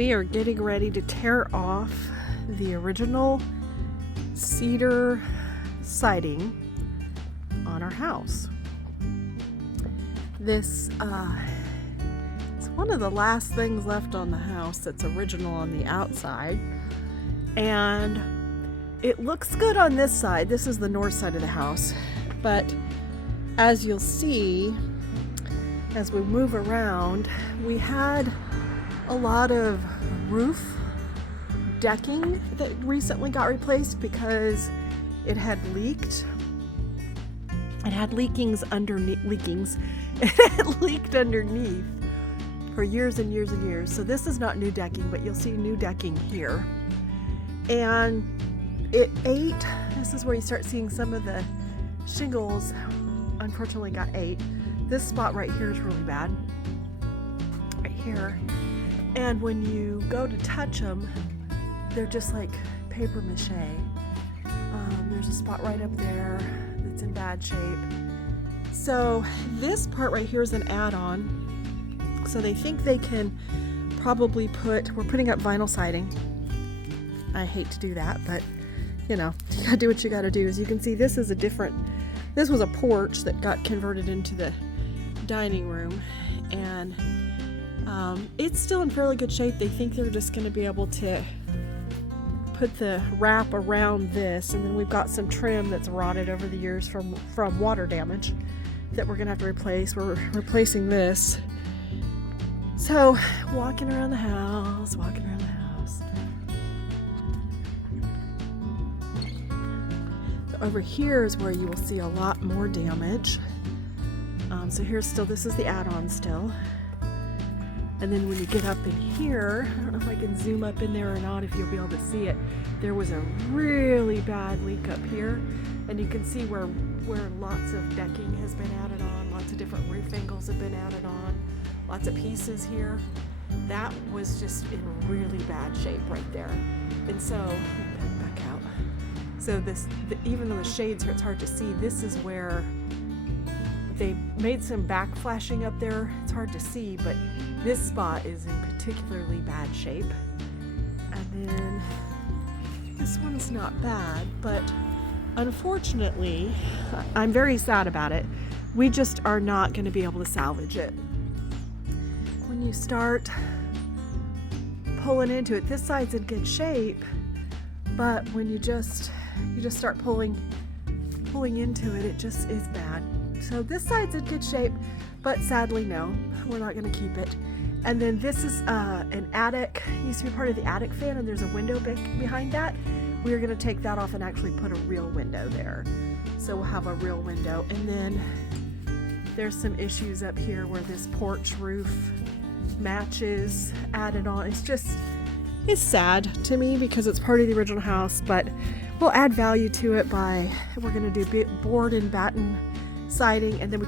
we are getting ready to tear off the original cedar siding on our house. This it's one of the last things left on the house that's original on the outside, and it looks good on this side. This is the north side of the house, but as you'll see as we move around, we had a lot of roof decking that recently got replaced because it had leaked. It had leakings underneath. It had leaked underneath for years and years and years. So this is not new decking, but you'll see new decking here. And it ate. This is where you start seeing some of the shingles. Unfortunately, got ate. This spot right here is really bad. Right here. And when you go to touch them, they're just like paper mache. There's a spot right up there that's in bad shape. So this part right here is an add-on. So they think they can probably we're putting up vinyl siding. I hate to do that, but you know, you gotta do what you gotta do. As you can see, this was a porch that got converted into the dining room, and it's still in fairly good shape. They think they're just gonna be able to put the wrap around this, and then we've got some trim that's rotted over the years from water damage that we're gonna have to replace. We're replacing this. So walking around the house. So over here is where you will see a lot more damage. So this is the add-on still. And then when you get up in here, I don't know if I can zoom up in there or not, if you'll be able to see it. There was a really bad leak up here, and you can see where lots of decking has been added on, lots of different roof angles have been added on, lots of pieces here. That was just in really bad shape right there. And so, back out. So even though the shades here, it's hard to see, this is where they made some backflashing up there. It's hard to see, but this spot is in particularly bad shape. And then this one's not bad, but unfortunately, I'm very sad about it. We just are not going to be able to salvage it. When you start pulling into it, this side's in good shape, but when you just start pulling into it, it just is bad. So this side's in good shape, but sadly, no, we're not going to keep it. And then this is an attic. It used to be part of the attic fan, and there's a window behind that. We are going to take that off and actually put a real window there. So we'll have a real window. And then there's some issues up here where this porch roof matches added on. It's sad to me because it's part of the original house, but we'll add value to it we're going to do board and batten siding, and then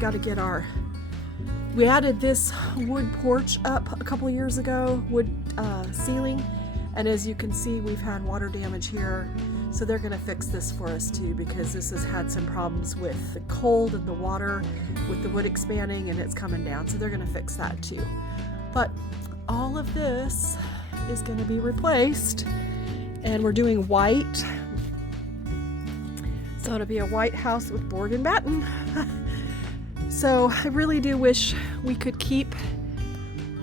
we added this wood porch up a couple of years ago, wood ceiling, and as you can see, we've had water damage here, so they're going to fix this for us too, because this has had some problems with the cold and the water with the wood expanding, and it's coming down, so they're going to fix that too. But all of this is going to be replaced, and we're doing white, so it'll be a white house with board and batten. So I really do wish we could keep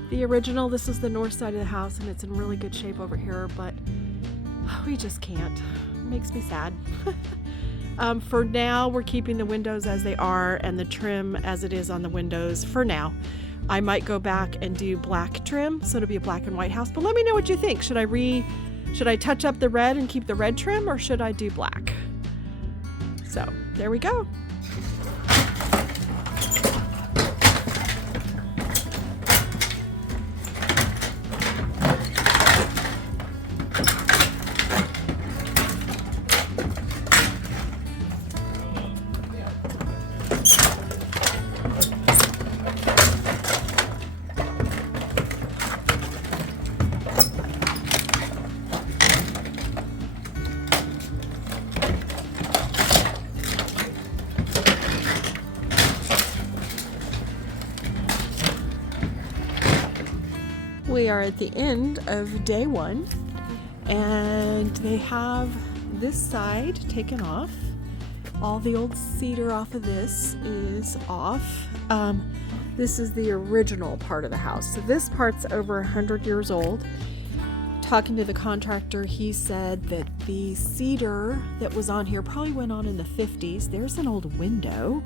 the original. This is the north side of the house, and it's in really good shape over here, but we just can't. It makes me sad. For now, we're keeping the windows as they are and the trim as it is on the windows for now. I might go back and do black trim, so it'll be a black and white house, but let me know what you think. Should I touch up the red and keep the red trim, or should I do black? So there we go. We are at the end of day 1, and they have this side taken off. All the old cedar off of this is off. This is the original part of the house. So this part's over 100 years old. Talking to the contractor, he said that the cedar that was on here probably went on in the 50s. There's an old window.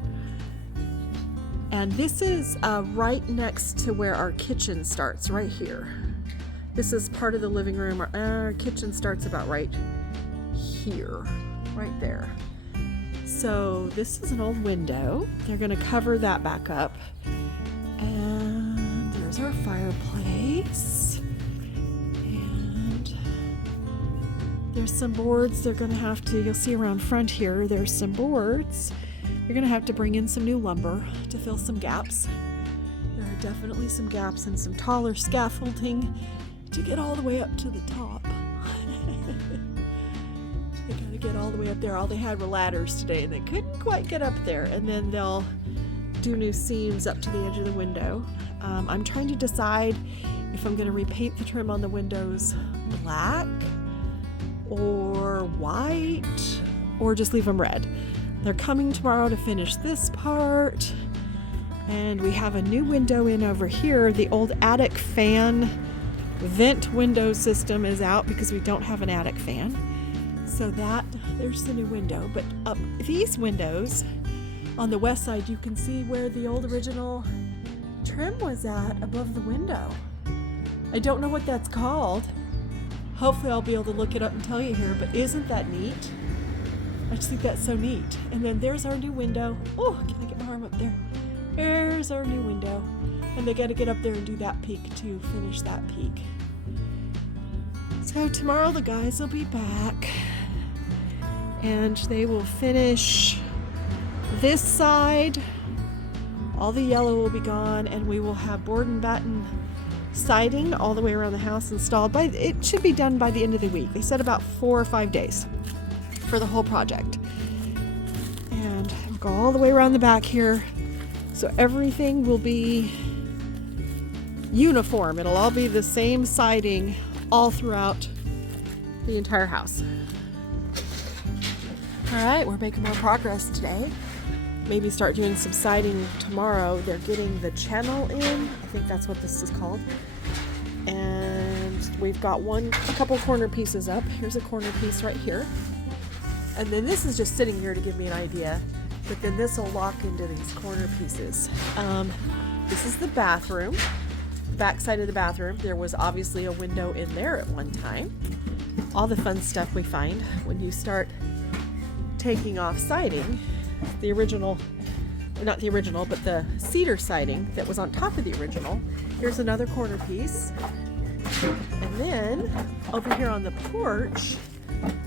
And this is right next to where our kitchen starts, right here. This is part of the living room. Our kitchen starts about right here, right there. So this is an old window. They're gonna cover that back up. And there's our fireplace. And there's some boards they're gonna have to, you'll see around front here, there's some boards. You're gonna have to bring in some new lumber to fill some gaps. There are definitely some gaps and some taller scaffolding to get all the way up to the top. They gotta get all the way up there. All they had were ladders today and they couldn't quite get up there. And then they'll do new seams up to the edge of the window. I'm trying to decide if I'm gonna repaint the trim on the windows black or white or just leave them red. They're coming tomorrow to finish this part. And we have a new window in over here. The old attic fan vent window system is out because we don't have an attic fan. So there's the new window. But up these windows on the west side, you can see where the old original trim was at above the window. I don't know what that's called. Hopefully I'll be able to look it up and tell you here, but isn't that neat? I just think that's so neat. And then there's our new window. Oh, can I get my arm up there? There's our new window. And they got to get up there and do that peak to finish that peak. So tomorrow the guys will be back and they will finish this side. All the yellow will be gone and we will have board and batten siding all the way around the house installed. It should be done by the end of the week. They said about 4 or 5 days for the whole project. And we'll go all the way around the back here. So everything will be uniform. It'll all be the same siding all throughout the entire house. All right, we're making more progress today. Maybe start doing some siding tomorrow. They're getting the channel in. I think that's what this is called. And we've got a couple corner pieces up. Here's a corner piece right here. And then this is just sitting here to give me an idea, but then this will lock into these corner pieces. This is the bathroom, back side of the bathroom. There was obviously a window in there at one time. All the fun stuff we find when you start taking off siding. Not the original, but the cedar siding that was on top of the original. Here's another corner piece. And then over here on the porch,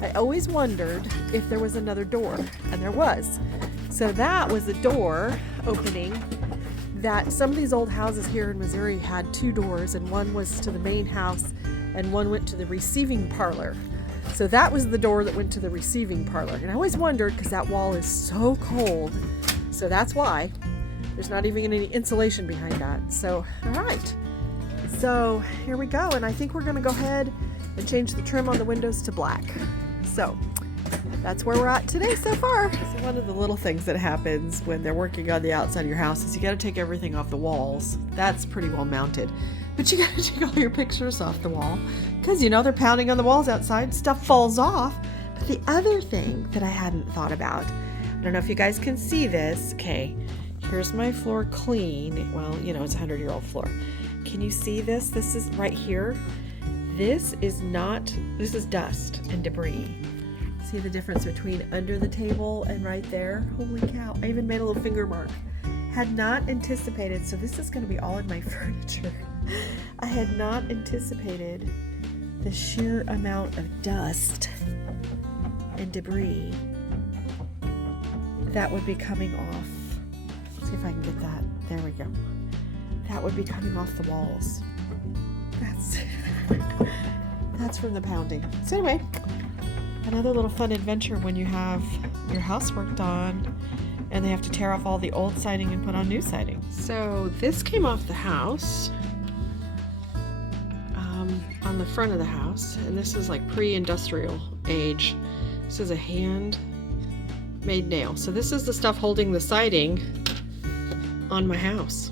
I always wondered if there was another door, and there was. So that was a door opening that some of these old houses here in Missouri had 2 doors, and one was to the main house and one went to the receiving parlor. So that was the door that went to the receiving parlor. And I always wondered because that wall is so cold. So that's why there's not even any insulation behind that. So, all right. So here we go. And I think we're going to go ahead and change the trim on the windows to black. So that's where we're at today so far. So one of the little things that happens when they're working on the outside of your house is you got to take everything off the walls. That's pretty well mounted. But you got to take all your pictures off the wall because, they're pounding on the walls outside. Stuff falls off. But the other thing that I hadn't thought about, I don't know if you guys can see this. Okay, here's my floor clean. Well, it's a 100-year-old floor. Can you see this? This is right here. This is dust and debris. See the difference between under the table and right there? Holy cow, I even made a little finger mark. Had not anticipated, so this is going to be all in my furniture. I had not anticipated the sheer amount of dust and debris that would be coming off. Let's see if I can get that. There we go. That would be coming off the walls. That's from the pounding. So anyway, another little fun adventure when you have your house worked on and they have to tear off all the old siding and put on new siding. So this came off the house. on the front of the house, and this is like pre-industrial age. This is a hand-made nail. So this is the stuff holding the siding on my house.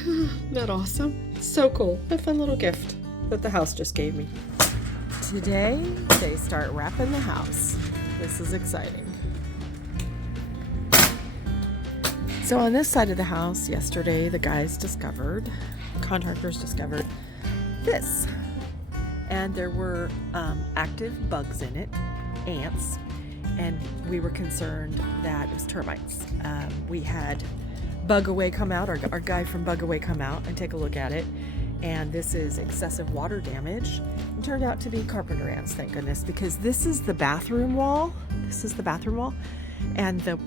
Isn't that awesome? It's so cool. A fun little gift that the house just gave me. Today, they start wrapping the house. This is exciting. So on this side of the house, yesterday, the contractors discovered this. And there were active bugs in it, ants, and we were concerned that it was termites. We had Bug Away come out, our guy from Bug Away come out and take a look at it. And this is excessive water damage. It turned out to be carpenter ants, thank goodness, because this is the bathroom wall. And the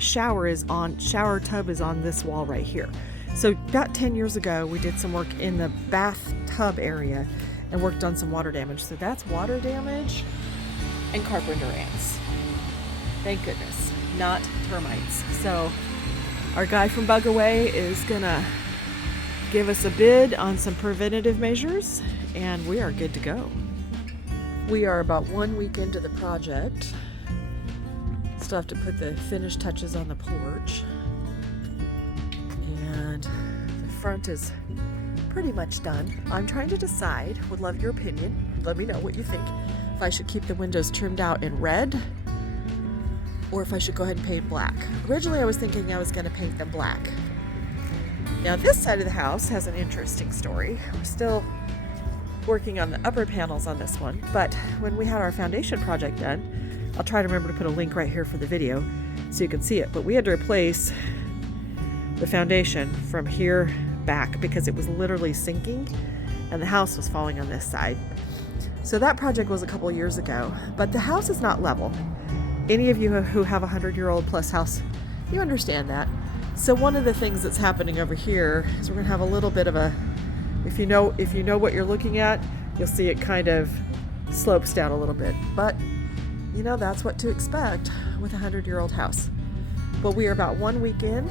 shower tub is on this wall right here. So about 10 years ago, we did some work in the bathtub area and worked on some water damage. So that's water damage and carpenter ants. Thank goodness, not termites. So our guy from Bug Away is gonna give us a bid on some preventative measures, and we are good to go. We are about 1 week into the project. Still have to put the finished touches on the porch. And the front is pretty much done. I'm trying to decide, would love your opinion. Let me know what you think. If I should keep the windows trimmed out in red, or if I should go ahead and paint black. Originally I was thinking I was gonna paint them black. Now this side of the house has an interesting story. We're still working on the upper panels on this one, but when we had our foundation project done, I'll try to remember to put a link right here for the video so you can see it, but we had to replace the foundation from here back because it was literally sinking and the house was falling on this side. So that project was a couple years ago, but the house is not level. Any of you who have a 100-year-old plus house, you understand that. So one of the things that's happening over here is we're gonna have a little bit of a, if you know what you're looking at, you'll see it kind of slopes down a little bit. But you know, that's what to expect with a 100-year-old house. But we are about 1 week in,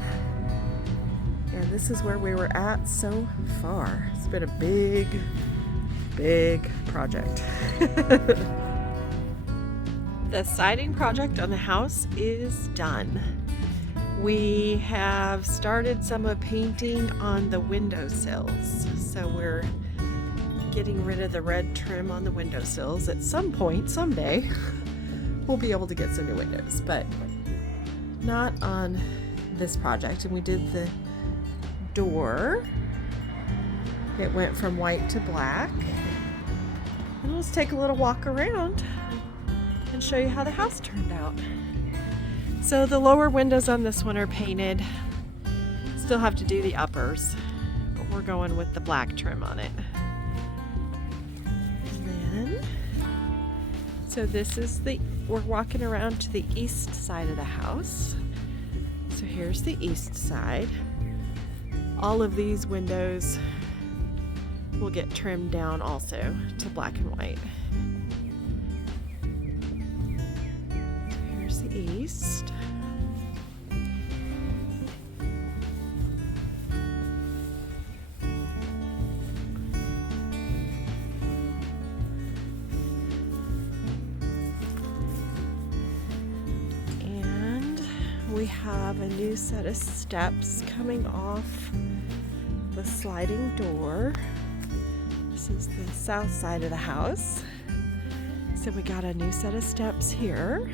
and this is where we were at so far. It's been a big, big project. The siding project on the house is done. We have started some of painting on the windowsills. So we're getting rid of the red trim on the windowsills. At some point, someday, we'll be able to get some new windows, but not on this project. And we did the door. It went from white to black. And let's take a little walk around and show you how the house turned out. So the lower windows on this one are painted. Still have to do the uppers, but we're going with the black trim on it. And then, so this is we're walking around to the east side of the house. So here's the east side. All of these windows will get trimmed down also to black and white. Here's the east. We have a new set of steps coming off the sliding door. This is the south side of the house. So we got a new set of steps here.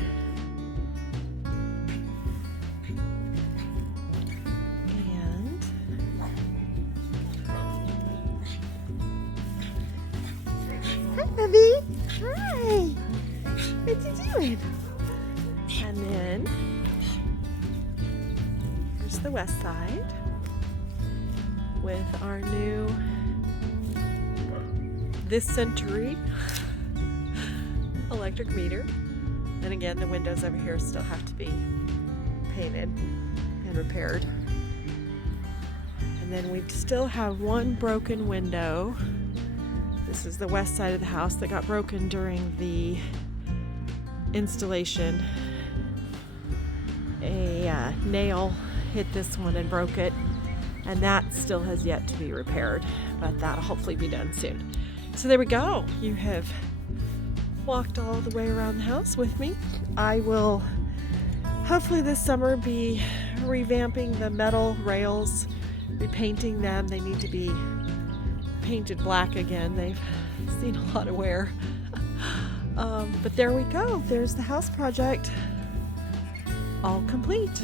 And hi, Bubby. Hi. What you doing? And then the west side with our new this century electric meter. And again, the windows over here still have to be painted and repaired. And then we still have one broken window. This is the west side of the house that got broken during the installation. A nail hit this one and broke it, and that still has yet to be repaired, but that'll hopefully be done soon. So there we go. You have walked all the way around the house with me. I will hopefully this summer be revamping the metal rails, repainting them. They need to be painted black again. They've seen a lot of wear. But there we go. There's the house project all complete.